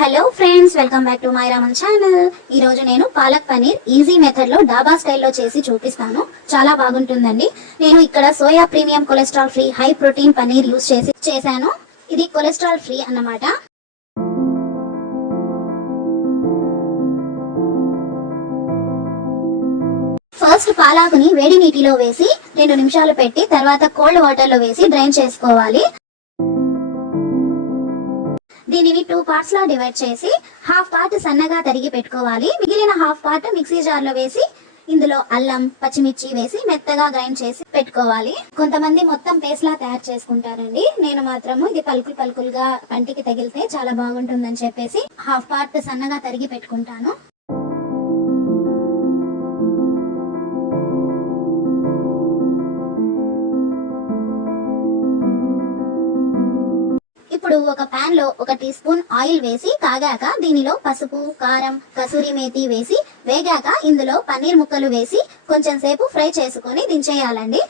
Hello friends, welcome back to my Raman channel. ఈ రోజు నేను పాలక్ పనీర్ ఈజీ మెథడ్ లో డాబా స్టైల్లో చేసి చూపిస్తాను. చాలా బాగుంటుందండి. నేను ఇక్కడ soya premium cholesterol free high protein paneer use చేసి చేశాను. ఇది కొలెస్ట్రాల్ ఫ్రీ అన్నమాట. ఫస్ట్ పాలాకుని వేడి నీటిలో వేసి 2 నిమిషాలు పెట్టి తర్వాత కోల్డ్ వాటర్ లో వేసి డ్రైన్ చేసుకోవాలి. దీనిని 2 పార్ట్స్ లా డివైడ్ చేసి హాఫ్ పార్ట్ సన్నగా తరిగి పెట్టుకోవాలి. మిగిలిన హాఫ్ పార్ట్ మిక్సీ జార్ లో వేసి ఇందులో అల్లం, పచ్చిమిర్చి వేసి మెత్తగా గ్రైండ్ చేసి పెట్టుకోవాలి. కొంతమంది మొత్తం పేస్ట్ లా తయారు చేసుకుంటారండి. నేను మాత్రము ఇది పలుకులు పలుకులుగా పంటికి తగిలితే చాలా బాగుంటుందని చెప్పేసి హాఫ్ పార్ట్ సన్నగా తరిగి పెట్టుకుంటాను. ఇప్పుడు ఒక పాన్ లో 1 టీ స్పూన్ ఆయిల్ వేసి కాగాక దీనిలో పసుపు, కారం, కసూరి మేతి వేసి వేగాక ఇందులో పన్నీర్ ముక్కలు వేసి కొంచెం సేపు ఫ్రై చేసుకొని దించేయాలండి.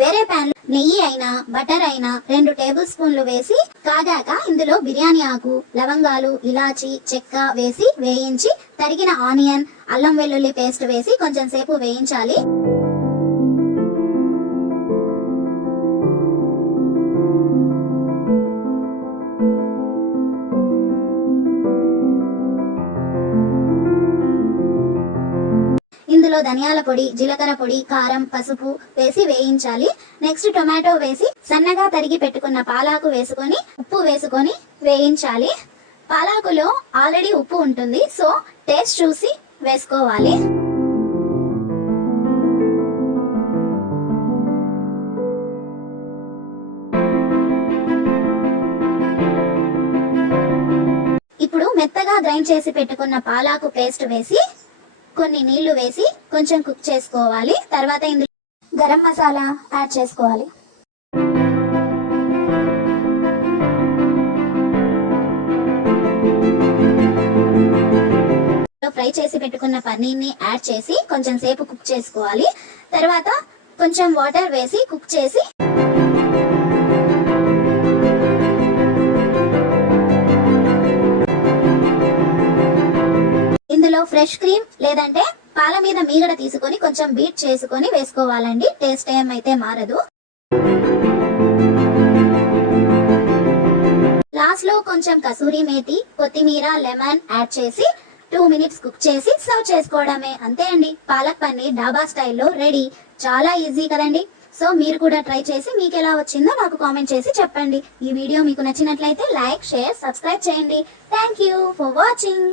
వేరే ప్యాన్ నెయ్యి అయినా బటర్ అయినా 2 టేబుల్ స్పూన్లు వేసి కాగాక ఇందులో బిర్యానీ ఆకు, లవంగాలు, ఇలాచి, చెక్క వేసి వేయించి తరిగిన ఆనియన్, అల్లం వెల్లుల్లి పేస్ట్ వేసి కొంచెం సేపు వేయించాలి. ఇందులో ధనియాల పొడి, జీలకర్ర పొడి, కారం, పసుపు వేసి వేయించాలి. నెక్స్ట్ టొమాటో వేసి సన్నగా తరిగి పెట్టుకున్న పాలాకు వేసుకొని ఉప్పు వేసుకొని వేయించాలి. పాలాకులో ఆల్రెడీ ఉప్పు ఉంటుంది, సో టేస్ట్ చూసి వేసుకోవాలి. ఇప్పుడు మెత్తగా గ్రైండ్ చేసి పెట్టుకున్న పాలాకు పేస్ట్ వేసి కొన్ని నీళ్లు వేసి కొంచెం కుక్ చేసుకోవాలి. తర్వాత ఇందులో గరం మసాలా యాడ్ చేసుకోవాలి. ఫ్రై చేసి పెట్టుకున్న పన్నీర్ని యాడ్ చేసి కొంచెం సేపు కుక్ చేసుకోవాలి. తర్వాత కొంచెం వాటర్ వేసి కుక్ చేసి ఇందులో ఫ్రెష్ క్రీమ్ లేదంటే పాల మీద మీగడ తీసుకొని కొంచెం బీట్ చేసుకొని వేసుకోవాలండి. టేస్ట్ ఏమైతే మారదు. లాస్ట్ లో కొంచెం కసూరి మేతి, కొత్తిమీర, లెమన్ యాడ్ చేసి 2 మినిట్స్ కుక్ చేసి సర్వ్ చేసుకోవడమే. అంతే అండి, పాలక్ పన్నీర్ డాబా స్టైల్లో రెడీ. చాలా ఈజీ కదండి. సో మీరు కూడా ట్రై చేసి మీకు ఎలా వచ్చిందో నాకు కామెంట్ చేసి చెప్పండి. ఈ వీడియో మీకు నచ్చినట్లయితే లైక్, షేర్, సబ్స్క్రైబ్ చేయండి. Thank you for watching.